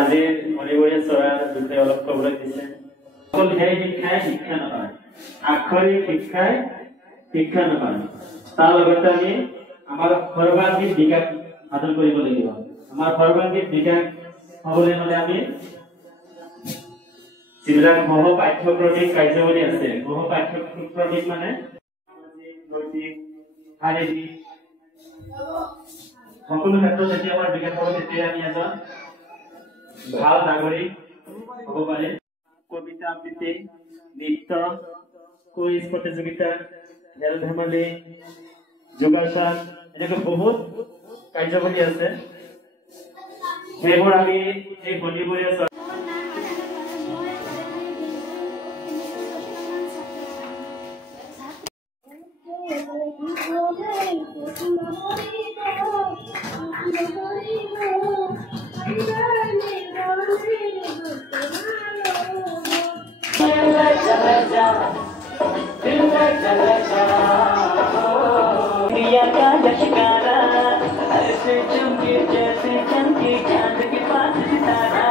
আজি মণিপুৰীয়া চৰাইৰ বিষয়ে অলপ ক'বলৈ দিছে। অকল সেই শিক্ষাই শিক্ষা নহয়, আক্ষৰিক শিক্ষাই শিক্ষা নহয়, তাৰ লগতে আমি আমাৰ সৰ্বাংগীন বিকাশ সাধন কৰিব লাগিব। আমাৰ সৰ্বাংগীন বিকাশ হ'বলৈ হ'লে আমি যিবিলাক সহ পাঠ্যক্ৰমিক কাৰ্যাৱলী আছে, সহ পাঠ্যক্ৰমিক মানে নৈতিক, শাৰীৰিক সকলো ক্ষেত্ৰত যেতিয়া আমাৰ বিকাশ হ'ব তেতিয়া আমি এজন ভাল নাগৰিক হ'ব পাৰিম। কবিতা আবৃত্তি, নৃত্য, কুইজ প্ৰতিযোগিতা, খেল ধেমালি, যোগাসন, এনেকৈ বহুত কাৰ্যাৱলী আছে। সেইবোৰ আমি এই মণিপুৰীয়া प्रिया का लश्कारा ऐसे चमके जैसे चमके चांद के पास सितारा।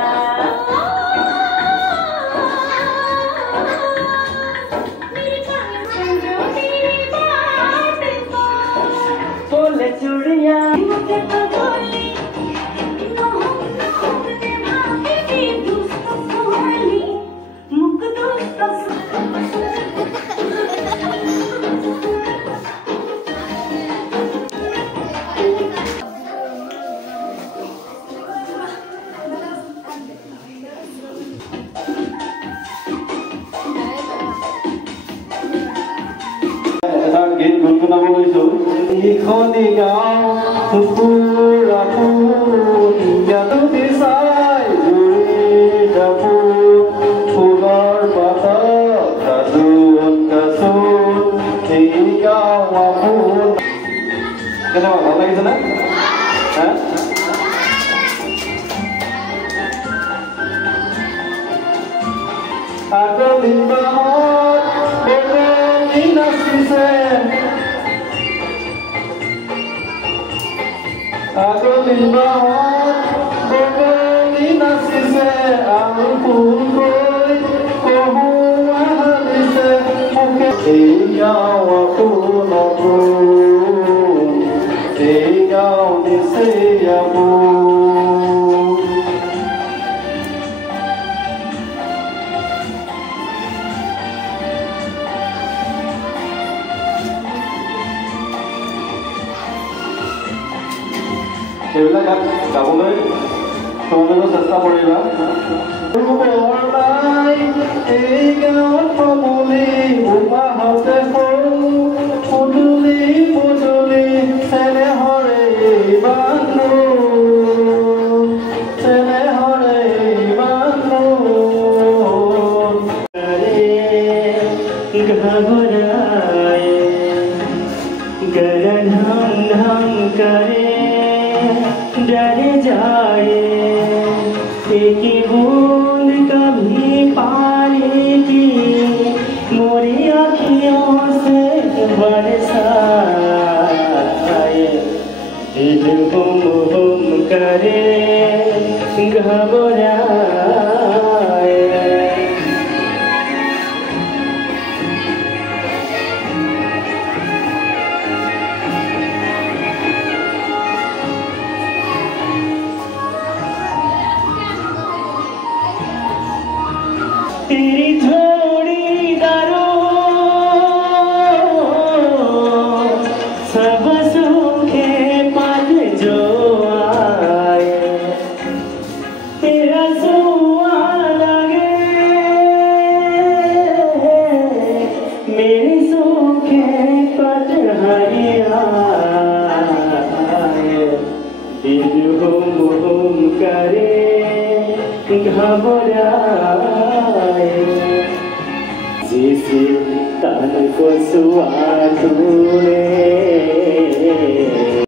बोले चूड़िया গীত গুণগুণাব লৈছো। ইখনি গাঁও ফুৰা ফুল বিচাই জুৰি জাপো ফুলৰ পাতত কাজুন কাচুন এই গাঁও আপোন। কেনেকুৱা ভাল লাগিছে নে? আগলি বাহত নাচিছে, আগলি বাহত বগলী নাচিছে, আৰু ফুল গৈ কহুৱা হালিছে মুখে। এই গাঁও আপোন আপোন, এই গাঁও নিচেই আপোন। সেইবিলাক গাবলৈ তোমালোকে চেষ্টা কৰিবা। এই গাঁৱত সমলি উমাহতে সৰু পদূলি পদূলি চেনেহৰে বান্ধো, চেনেহৰে বান্ধো। घबराए गगन हम हम करे डरे जाए, एक बूंद कभी पानी की मोरी आँखियों से बरसाए। दिल गुम गुम करे घबराए। तेरी थोड़ी दारो सब सूखे पल जो आए, तेरा सुआ लगे मेरे सूखे पल हरियाए। दिल गुम गुम करे घबराए, जिसे तन को सुआ तूने